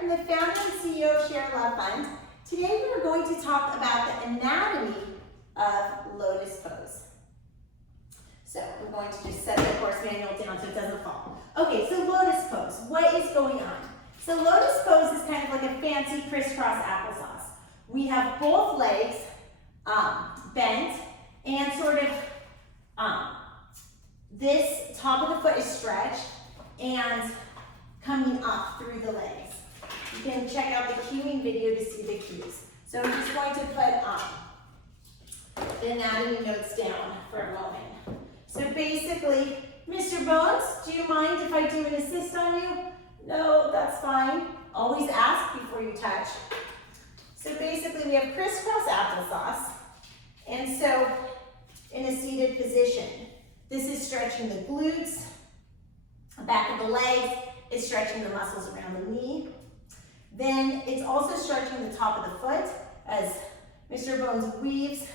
I'm the founder and CEO of ShareLove.Fund. Today we are going to talk about the anatomy of Lotus pose. So we're going to just set the course manual down so it doesn't fall. Okay, so Lotus pose, what is going on? So Lotus pose is kind of like a fancy crisscross applesauce. We have both legs bent and sort of this top of the foot is stretched and coming up through the legs. You can check out the cueing video to see the cues. So I'm just going to put the anatomy notes down for a moment. So basically, Mr. Bones, do you mind if I do an assist on you? No, that's fine. Always ask before you touch. So basically we have crisscross applesauce. And so in a seated position, this is stretching the glutes, back of the legs, it's stretching the muscles around the knee. Then it's also stretching the top of the foot as Mr. Bones weaves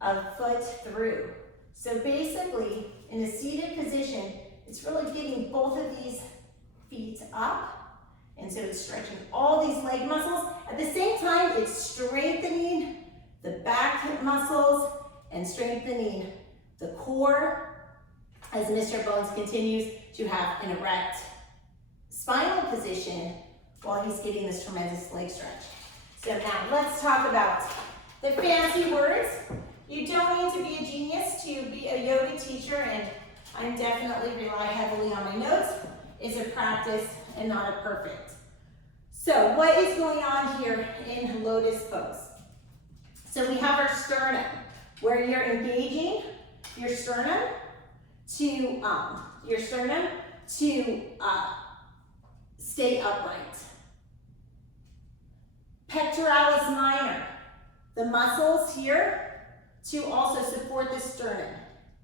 a foot through. So basically, in a seated position, it's really getting both of these feet up. And so it's stretching all these leg muscles. At the same time, it's strengthening the back muscles and strengthening the core as Mr. Bones continues to have an erect spinal position while he's getting this tremendous leg stretch. So now let's talk about the fancy words. You don't need to be a genius to be a yoga teacher, and I definitely rely heavily on my notes. It's a practice and not a perfect. So what is going on here in Lotus pose? So we have our sternum, where you're engaging your sternum to stay upright. Pectoralis minor, the muscles here to also support the sternum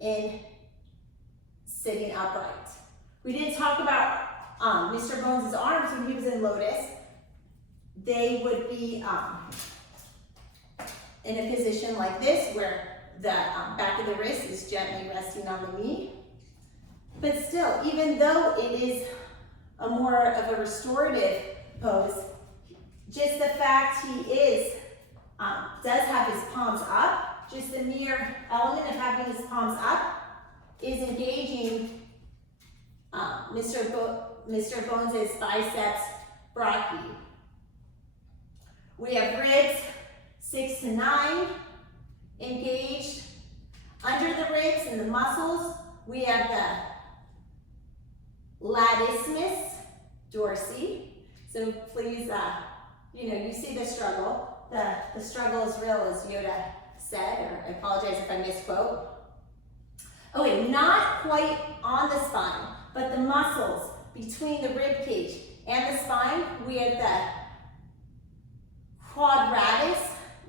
in sitting upright. We didn't talk about Mr. Bones' arms when he was in Lotus. They would be in a position like this where the back of the wrist is gently resting on the knee. But still, even though it is a more of a restorative pose, just the fact he does have his palms up, just the mere element of having his palms up is engaging Mr. Bones' biceps brachii. We have ribs 6 to 9 engaged. Under the ribs and the muscles, we have the latissimus dorsi. So please, you see the struggle. The struggle is real, as Yoda said, or I apologize if I misquote. Okay, not quite on the spine, but the muscles between the rib cage and the spine, we have the quadratus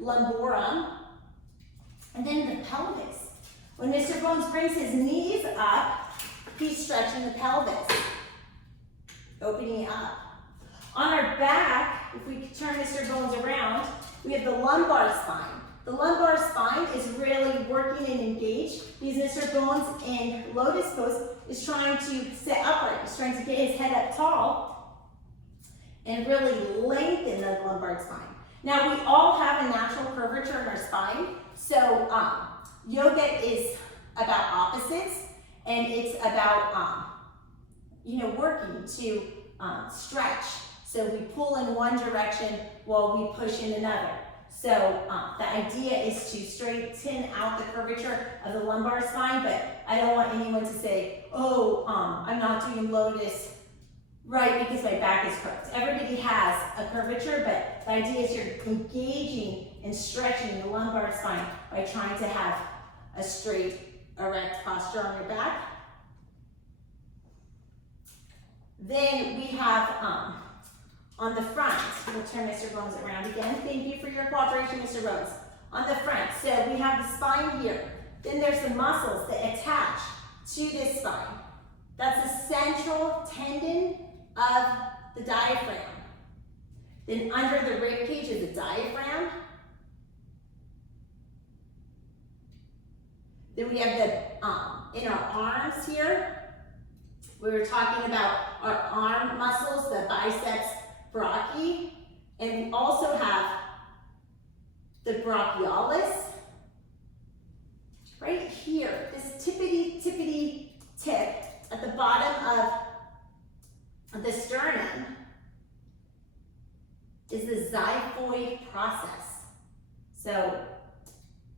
lumborum, and then the pelvis. When Mr. Bones brings his knees up, he's stretching the pelvis, opening up. On our back, if we turn Mr. Bones around, we have the lumbar spine. The lumbar spine is really working and engaged because Mr. Bones in Lotus pose is trying to sit upright. He's trying to get his head up tall and really lengthen the lumbar spine. Now, we all have a natural curvature in our spine, so yoga is about opposites, and it's about working to stretch. So we pull in one direction while we push in another. So the idea is to straighten out the curvature of the lumbar spine, but I don't want anyone to say, oh, I'm not doing Lotus right because my back is crooked. Everybody has a curvature, but the idea is you're engaging and stretching the lumbar spine by trying to have a straight, erect posture on your back. Then we have on the front, we'll turn Mr. Bones around again. Thank you for your cooperation, Mr. Bones. On the front, so we have the spine here. Then there's the muscles that attach to this spine. That's the central tendon of the diaphragm. Then under the rib cage is the diaphragm. Then we have the in our arms here. We were talking about our arm muscles, the biceps brachii, and we also have the brachialis. Right here, this tippity tip at the bottom of the sternum is the xiphoid process. So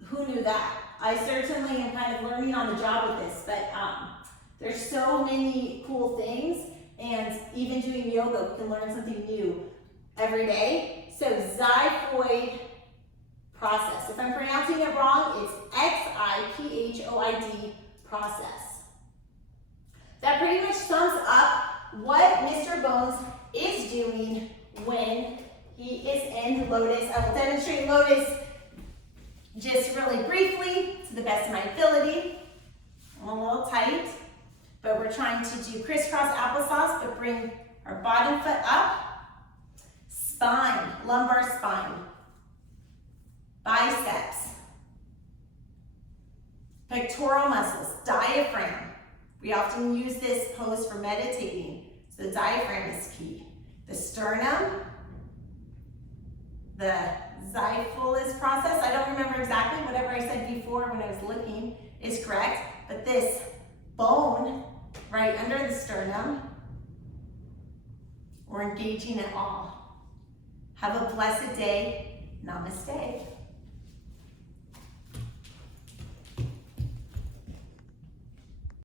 who knew that? I certainly am kind of learning on the job with this, but there's so many cool things, and even doing yoga, we can learn something new every day. So xiphoid process. If I'm pronouncing it wrong, it's Xiphoid process. That pretty much sums up what Mr. Bones is doing when he is in Lotus. I will demonstrate Lotus just really briefly to the best of my ability. I'm a little tight, but we're trying to do crisscross applesauce, but bring our bottom foot up. Spine, lumbar spine. Biceps, pectoral muscles, diaphragm. We often use this pose for meditating, so the diaphragm is key. The sternum, the xiphoid process, I don't remember exactly, whatever I said before when I was looking is correct, but this bone right under the sternum, we're engaging it all. Have a blessed day. Namaste.